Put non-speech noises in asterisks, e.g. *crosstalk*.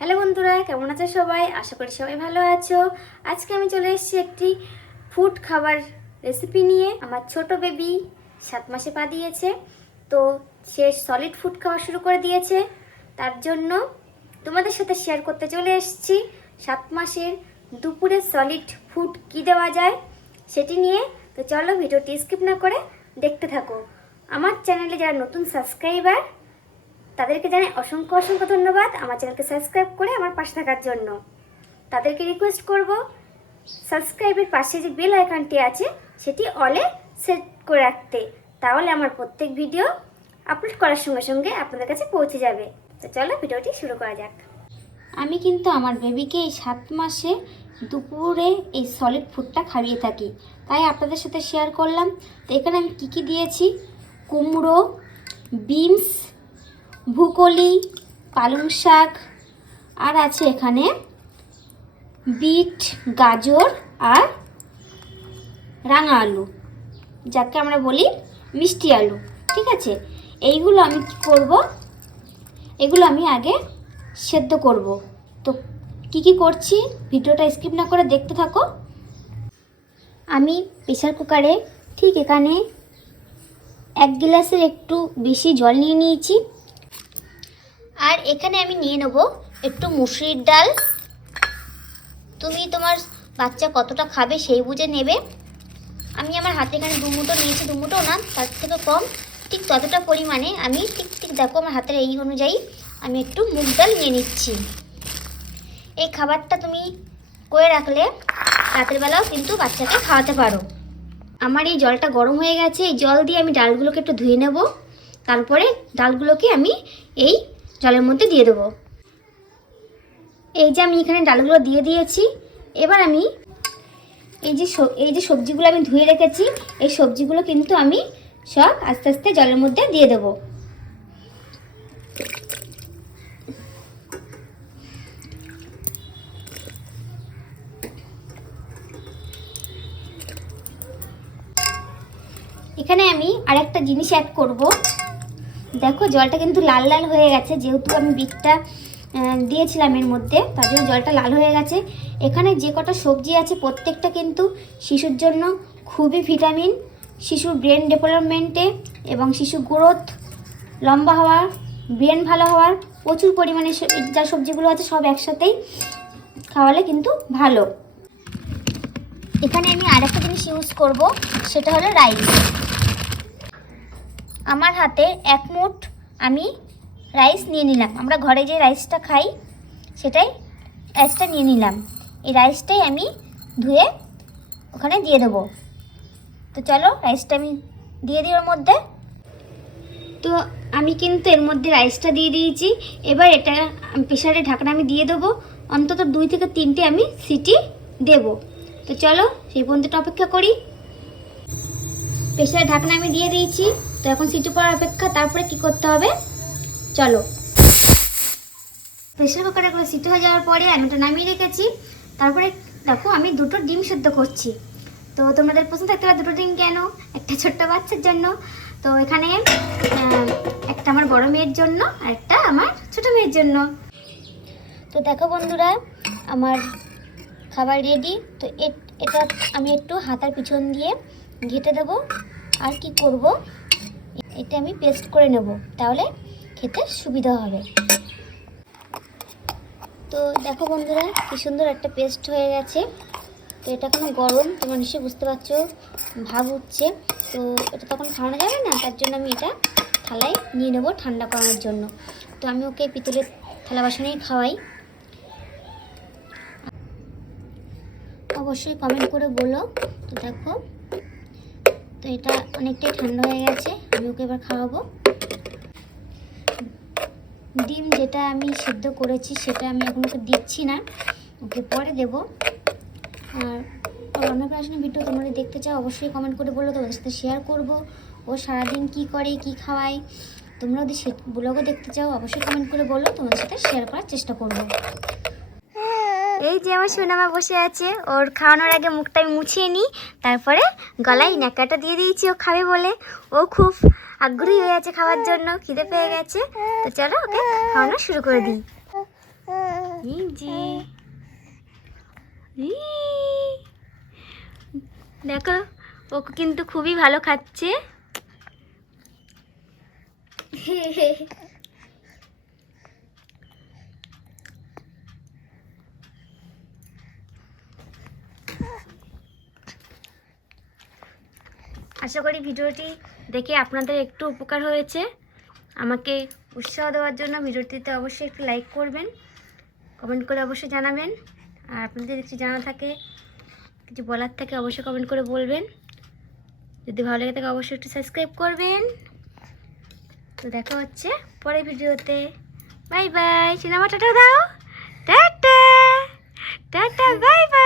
Hello বন্ধুরা, কেমন আছো সবাই? আশা করি সবাই ভালো আছো। আজকে আমি চলে এসেছি একটি ফুড খাবার রেসিপি নিয়ে। আমার ছোট বেবি সাত মাসে পা দিয়েছে, তো সে সলিড ফুড খাওয়া শুরু করে দিয়েছে। তার জন্য তোমাদের সাথে শেয়ার করতে চলে এসেছি। সাত মাসের দুপুরে সলিড ফুড কী দেওয়া যায় সেটি নিয়ে। তো চলো ভিডিওটি স্কিপ না করে দেখতে থাকো। আমার চ্যানেলে যারা নতুন সাবস্ক্রাইবার তাদেরকে জানাই অসংখ্য অসংখ্য ধন্যবাদ আমার চ্যানেলকে সাবস্ক্রাইব করে আমার পাশে থাকার জন্য। তাদেরকে রিকোয়েস্ট করব সাবস্ক্রাইবের পাশে যে বেল আইকনটি আছে, সেটি অলে সেট করে রাখতে। তাহলে আমার প্রত্যেক ভিডিও আপলোড করার সঙ্গে সঙ্গে আপনাদের কাছে পৌঁছে যাবে। তো চলো ভিডিওটি শুরু করা যাক। আমি কিন্তু আমার বেবিকে এই সাত মাসে দুপুরে এই সলিড ফুডটা খাইয়ে থাকি। তাই আপনাদের সাথে শেয়ার করলাম। তো এখানে আমি কী কী দিয়েছি? কুমড়ো বিনস ভুকলি, পালং শাক, আর আছে এখানে বিট, গাজর আর রাঙা আলু, যাকে আমরা বলি মিষ্টি আলু, ঠিক আছে? এইগুলো আমি কি করব? এগুলো আমি আগে সেদ্ধ করব। তো কি কি করছি? ভিডিওটা স্কিপ না করে দেখতে থাকো। আমি প্রেশার কুকারে ঠিক এখানে এক গ্লাসের একটু বেশি জল নিয়ে নিয়েছি। আর এখানে আমি নিয়ে নেব একটু মুসুরির ডাল। তুমি তোমার বাচ্চা কতটা খাবে সেই বুঝে নেবে। আমি আমার হাতে এখানে দু মুঠো নিয়েছি, দু মুঠো না, তার থেকে কম। ঠিক ততটা পরিমাণে আমি, ঠিক ঠিক দেখো আমার হাতের এই অনুযায়ী আমি একটু মুগ ডাল নিয়ে নিচ্ছি। এই খাবারটা তুমি করে রাখলে রাতের বেলাও কিন্তু বাচ্চাকে খাওয়াতে পারো। আমার এই জলটা গরম হয়ে গেছে, এই জল দিয়ে আমি ডালগুলোকে একটু ধুয়ে নেব। তারপরে ডালগুলোকে আমি এই জলের মধ্যে দিয়ে দেবো। এই যে আমি এখানে ডালগুলো দিয়ে দিয়েছি, এবার আমি এই যে এই যে সবজিগুলো আমি ধুয়ে রেখেছি, এই সবজিগুলো কিন্তু আমি সব আস্তে আস্তে জলের মধ্যে দিয়ে দেবো। এখানে আমি আরেকটা জিনিস অ্যাড করব। দেখো, জলটা কিন্তু লাল লাল হয়ে গেছে, যেহেতু আমি বিটটা দিয়েছিলাম এর মধ্যে, তার জন্য জলটা লাল হয়ে গেছে। এখানে যে কটা সবজি আছে, প্রত্যেকটা কিন্তু শিশুর জন্য খুবই ভিটামিন, শিশুর ব্রেন ডেভেলপমেন্টে এবং শিশু গ্রোথ লম্বা হওয়ার, ব্রেন ভালো হওয়ার, প্রচুর পরিমাণে যা সবজিগুলো আছে সব একসাথেই খাওয়ালে কিন্তু ভালো। এখানে আমি আরেকটা জিনিস ইউজ করব, সেটা হলো রাইস আমার হাতে এক মুঠ আমি রাইস নিয়ে নিলাম। আমরা ঘরে যে রাইসটা খাই, সেটাই রাইসটা নিয়ে নিলাম। এই রাইসটাই আমি ধুয়ে ওখানে দিয়ে দেবো। তো চলো রাইসটা আমি দিয়ে দিই ওর মধ্যে। তো আমি কিন্তু এর মধ্যে রাইসটা দিয়ে দিয়েছি। এবার এটা প্রেশারে ঢাকনা আমি দিয়ে দেবো। অন্তত দুই থেকে তিনটে আমি সিটি দেবো। তো চলো, সেই পর্যন্ত অপেক্ষা করি। প্রেশারে ঢাকনা আমি দিয়ে দিয়েছি। তো এখন সিটি পড়ার অপেক্ষা, তারপরে কি করতে হবে? চলো। প্রেশার কুকারে করে সিটি হয়ে যাওয়ার পরে আমি ওটা নামিয়ে রেখেছি। তারপরে দেখো, আমি দুটো ডিম সেদ্ধ করছি। তো তোমাদের পছন্দ থাকতে পারে, দুটো ডিম কেন? একটা ছোট্ট বাচ্চার জন্য। তো এখানে একটা আমার বড় মেয়ের জন্য আর একটা আমার ছোট মেয়ের জন্য। তো দেখো বন্ধুরা, আমার খাবার রেডি তো এটা আমি একটু হাতার পিছন দিয়ে ঘেটে দেবো। আর কি করব? এটা আমি পেস্ট করে নেব, তাহলে খেতে সুবিধা হবে। তো দেখো বন্ধুরা, কি সুন্দর একটা পেস্ট হয়ে গেছে। তো এটা কোনো গরম, তোমরা নিশ্চয়ই বুঝতে পারছ, ভাব উঠছে। তো এটা তখন খাওয়ানো যাবে না, তার জন্য আমি এটা থালায় নিয়ে নেব ঠান্ডা করানোর জন্য। তো আমি ওকে পিতলের থালা বাসনেই খাওয়াই। অবশ্যই কমেন্ট করে বলো। তো দেখো তো এটা অনেকটাই ঠান্ডা হয়ে গেছে, আমি ওকে এবার খাওয়াবো। ডিম যেটা আমি সিদ্ধ করেছি সেটা আমি এখন ওকে দিচ্ছি না, ওকে পরে দেব। আর অন্নপ্রাশনের ভিডিও তোমরা দেখতে চাও, অবশ্যই কমেন্ট করে বলো, তোমাদের সাথে শেয়ার করব। ও সারাদিন কি করে, কি খাওয়ায়, তোমরা যদি সে ব্লগও দেখতে চাও, অবশ্যই কমেন্ট করে বলো, তোমাদের সাথে শেয়ার করার চেষ্টা করব। এই যে আমার সোনামা বসে আছে, ওর খাওয়ানোর আগে মুখটা আমি মুছিয়ে নিই, তারপরে গলায় ন্যাকাটা দিয়ে দিয়েছি, ও খাবে বলে। ও খুব আগ্রহী হয়ে আছে খাওয়ার জন্য, খিদে পেয়ে গেছে। তো চলো ওকে খাওয়ানো শুরু করে দিই। ই। দেখো, ও কিন্তু খুবই ভালো খাচ্ছে। *laughs* আশা করি ভিডিওটি দেখে আপনাদের একটু উপকার হয়েছে। আমাকে উৎসাহ দেওয়ার জন্য ভিডিওটিতে অবশ্যই একটু লাইক করবেন কমেন্ট করে অবশ্যই জানাবেন। আর আপনাদের কিছু জানা থাকে, কিছু বলার থাকে, অবশ্যই কমেন্ট করে বলবেন। যদি ভালো লাগে থাকে, অবশ্যই একটু সাবস্ক্রাইব করবেন। তো দেখা হচ্ছে পরের ভিডিওতে। বাই বাই সিনেমা টাটা দাও। Tata tata bye bye